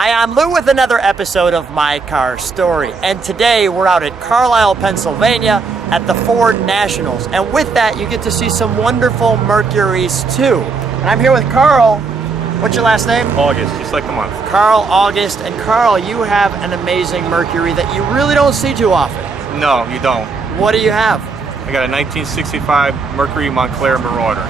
Hi, I'm Lou with another episode of My Car Story, and today we're out at Carlisle, Pennsylvania at the Ford Nationals, and with that you get to see some wonderful Mercurys too. And I'm here with Carl. What's your last name? August, just like the month. Carl August. And Carl, you have an amazing Mercury that you really don't see too often. No, you don't. What do you have? I got a 1965 Mercury Montclair Marauder.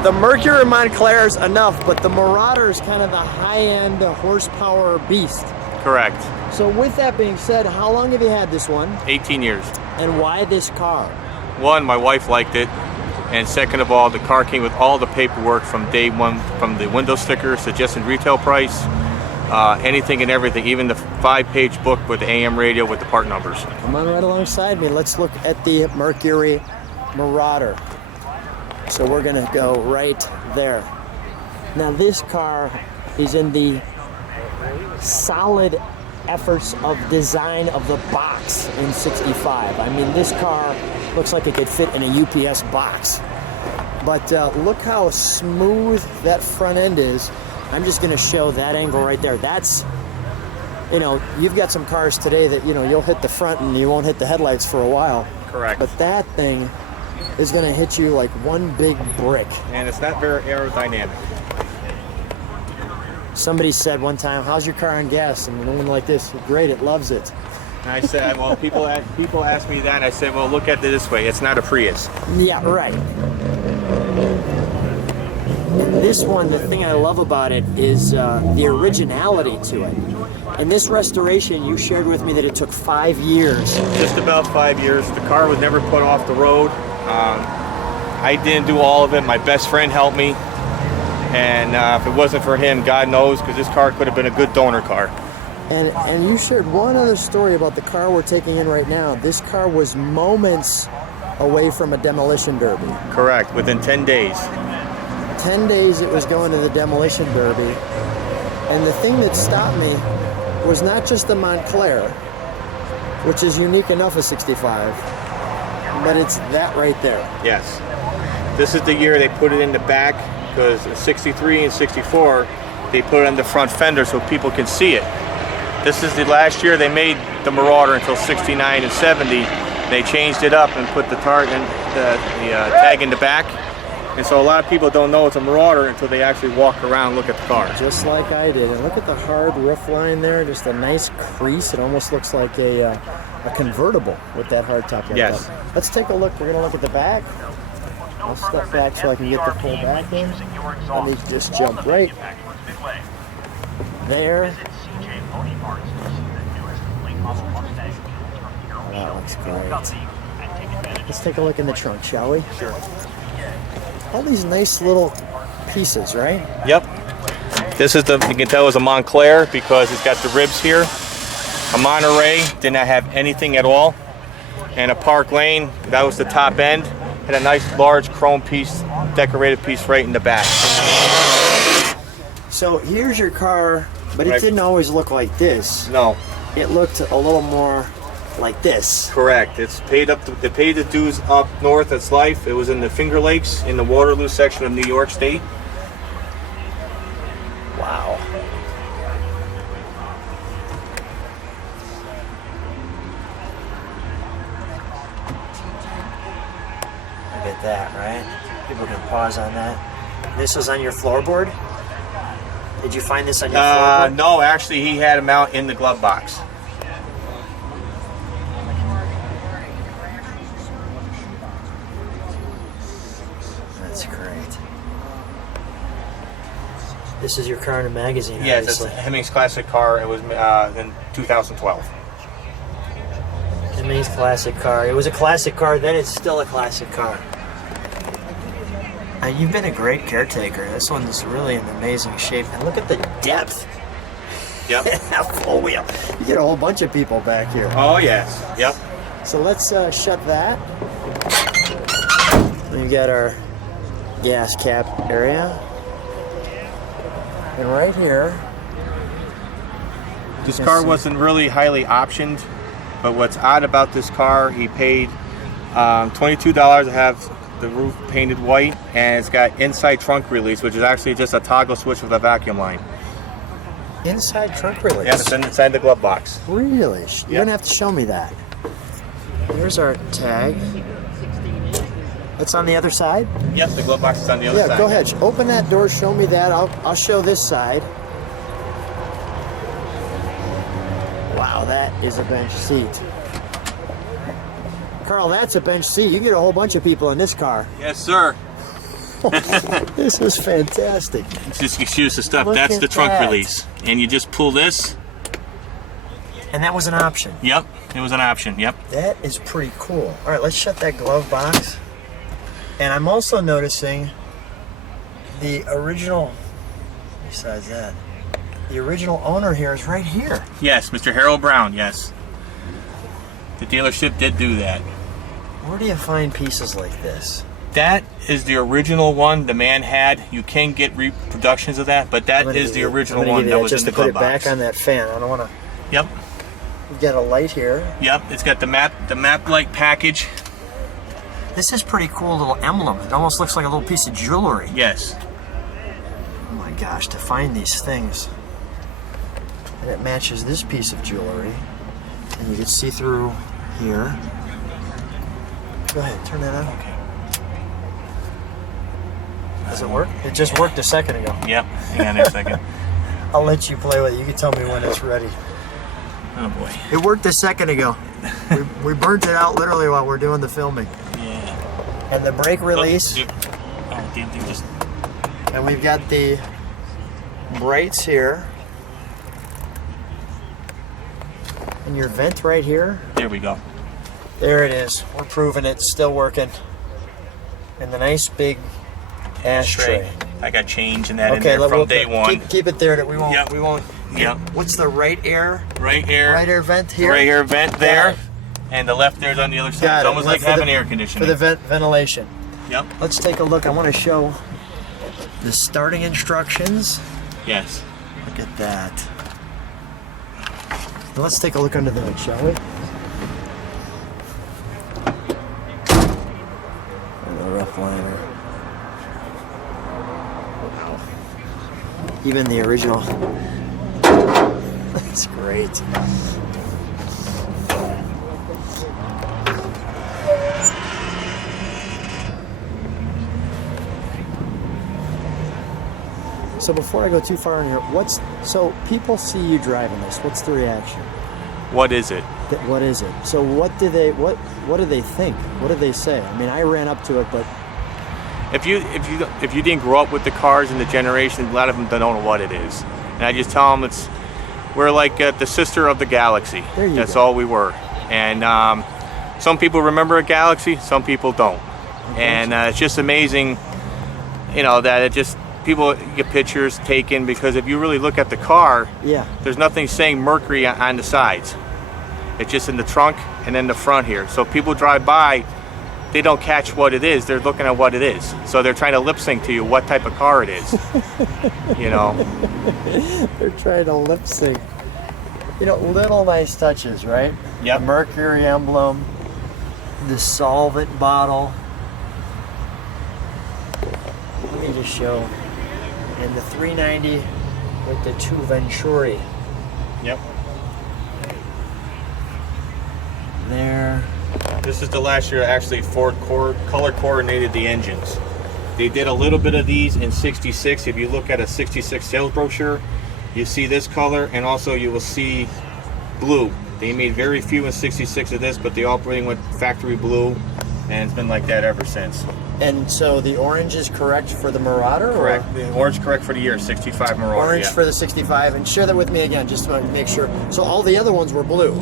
The Mercury Montclair is enough, but the Marauder is kind of the high-end horsepower beast. Correct. So with that being said, how long have you had this one? 18 years. And why this car? One, my wife liked it. And second of all, the car came with all the paperwork from day one, from the window sticker, suggested retail price, anything and everything, even the 5-page book with the AM radio with the part numbers. Come on right alongside me. Let's look at the Mercury Marauder. So we're gonna go right there. Now this car is in the solid efforts of design of the box in 65. I mean, this car looks like it could fit in a UPS box. But look how smooth that front end is. I'm just gonna show that angle right there. That's, you know, you've got some cars today that, you know, you'll hit the front and you won't hit the headlights for a while. Correct. But that thing is gonna hit you like one big brick. And it's not very aerodynamic. Somebody said one time, "How's your car on gas?" And a woman like this, "Great, it loves it." And I said, well, people ask me that, and I said, well, look at it this way. It's not a Prius. Yeah, right. This one, the thing I love about it is the originality to it. In this restoration, you shared with me that it took 5 years. Just about 5 years. The car was never put off the road. I didn't do all of it. My best friend helped me. And if it wasn't for him, God knows, because this car could have been a good donor car. And you shared one other story about the car we're taking in right now. This car was moments away from a demolition derby. Correct, within 10 days. 10 days it was going to the demolition derby. And the thing that stopped me was not just the Montclair, which is unique enough as 65, but it's that right there. Yes. This is the year they put it in the back, because in 63 and 64, they put it on the front fender so people can see it. This is the last year they made the Marauder until 69 and 70. They changed it up and put the tag in the back. And so a lot of people don't know it's a Marauder until they actually walk around and look at the car. Just like I did. And look at the hard roof line there, just a nice crease. It almost looks like a convertible with that hard top. Yes. Let's take a look. We're going to look at the back. I'll step back so I can get the full back in. Let me just jump right there. That looks great. Let's take a look in the trunk, shall we? Sure. All these nice little pieces, right? Yep. This is you can tell it's a Montclair because it's got the ribs here. A Monterey did not have anything at all. And a Park Lane, that was the top end. Had a nice large chrome piece, decorated piece right in the back. So here's your car, but it didn't always look like this. No. It looked a little more like this. Correct. It's paid the dues up north. It's life. It was in the Finger Lakes in the Waterloo section of New York State. Wow. Look at that, right? People can pause on that. This was on your floorboard? Did you find this on your floorboard? No, actually he had them out in the glove box. That's great. This is your car in a magazine, Yes, obviously. it's a Hemmings Classic car. It was in 2012. Hemmings Classic car. It was a classic car, then it's still a classic car. You've been a great caretaker. This one's really in amazing shape. And look at the depth. Yep. Full wheel. You get a whole bunch of people back here. Oh, yes. Yep. So let's shut that. We've got our gas cap area. And right here, this car wasn't really highly optioned, but what's odd about this car, he paid $22 to have the roof painted white, and it's got inside trunk release, which is actually just a toggle switch with a vacuum line. inside trunk release. Yeah, it's inside the glove box. Really? You're gonna have to show me that. Here's our tag. It's on the other side? Yep, the glove box is on the other side. Yeah, go ahead. Open that door, show me that. I'll show this side. Wow, that is a bench seat. Carl, that's a bench seat. You can get a whole bunch of people in this car. Yes, sir. This is fantastic. Just excuse the stuff. Look That's at the trunk that. release. And you just pull this. And that was an option. Yep, it was an option. Yep. That is pretty cool. All right, let's shut that glove box. And I'm also noticing the original, besides that, the original owner here is right here. Yes, Mr. Harold Brown, yes. The dealership did do that. Where do you find pieces like this? That is the original one the man had. You can get reproductions of that, but that is the original one that was in the glove just to put it box. back on that fan. I don't want to. Yep. We've got a light here. Yep, it's got the map light package. This is pretty cool little emblem. It almost looks like a little piece of jewelry. Yes. Oh my gosh, to find these things. And it matches this piece of jewelry. And you can see through here. Go ahead, turn that on. Okay. Does it work? It just worked a second ago. Yep. Hang on there a second. I'll let you play with it. You can tell me when it's ready. Oh boy. It worked a second ago. we burnt it out literally while we're doing the filming. Yeah. And the brake release. Oh, damn thing just. And we've got the brights here. And your vent right here. There we go. There it is. We're proving it's still working. And the nice big ashtray. I got change in that in there from day one. Keep it there. That we won't. Yep. We won't. Yep. What's the right air? Right air. Right air vent here. Right air vent there, it. and the left air's on the other side. Got It's it. almost like For the- having air conditioning. For the ventilation. Yep. Let's take a look. I want to show the starting instructions. Yes. Look at that. Now let's take a look under the hood, shall we? And the rough liner. Even the original. That's great. So before I go too far in here, so people see you driving this. What's the reaction? What is it? What is it? So what do they think? What do they say? I mean, I ran up to it, but If you didn't grow up with the cars and the generation, a lot of them don't know what it is. And I just tell them we're like the sister of the galaxy. There you That's go. all we were. And some people remember a galaxy, some people don't. And it's just amazing, that it just people get pictures taken because if you really look at the car, yeah, there's nothing saying Mercury on the sides. It's just in the trunk and then the front here. So people drive by, they don't catch what it is. They're looking at what it is. So they're trying to lip sync to you what type of car it is. they're trying to lip sync. Little nice touches, right? Yep. The Mercury emblem, the solvent bottle. Let me just show. And the 390 with the 2 Venturi. Yep. There. This is the last year actually Ford color coordinated the engines. They did a little bit of these in 66. If you look at a 66 sales brochure, you see this color and also you will see blue. They made very few in 66 of this, but they all bring with factory blue, and it's been like that ever since. And so the orange is correct for the Marauder? Correct. Or? The orange correct for the year, 65 Marauder. Orange yeah. for the 65. And share that with me again, just to make sure. So all the other ones were blue.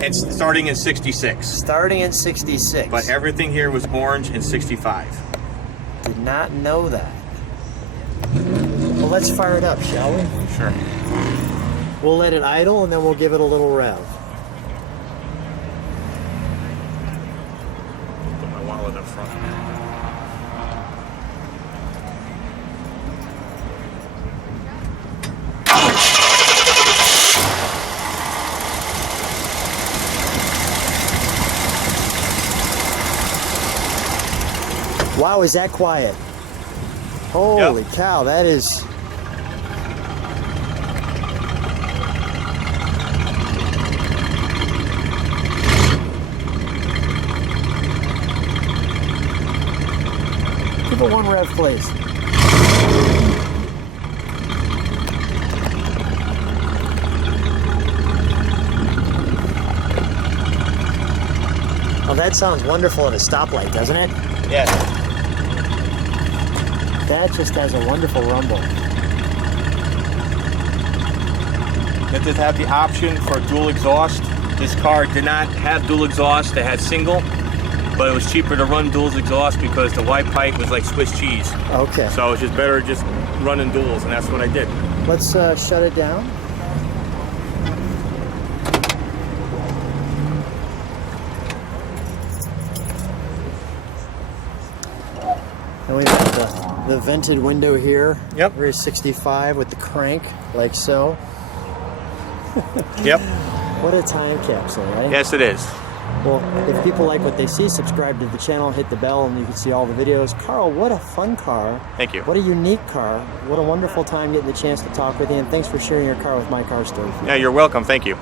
It's starting in 66. Starting in 66. But everything here was orange in 65. Did not know that. Well, let's fire it up, shall we? Sure. We'll let it idle and then we'll give it a little rev. Put my wallet up front. Wow, is that quiet? Holy Yep. cow, that is... for one rev, please. Oh, that sounds wonderful at a stoplight, doesn't it? Yes. That just has a wonderful rumble. It does have the option for dual exhaust. This car did not have dual exhaust, it had single, but it was cheaper to run dual exhaust because the white pipe was like Swiss cheese. Okay. So it's just better just running duals, and that's what I did. Let's shut it down. And we've got the vented window here. Yep. Very 65 with the crank, like so. Yep. What a time capsule, right? Yes, it is. Well, if people like what they see, subscribe to the channel, hit the bell, and you can see all the videos. Carl, what a fun car. Thank you. What a unique car. What a wonderful time getting the chance to talk with you, and thanks for sharing your car with My Car Story. Yeah, you're welcome. Thank you.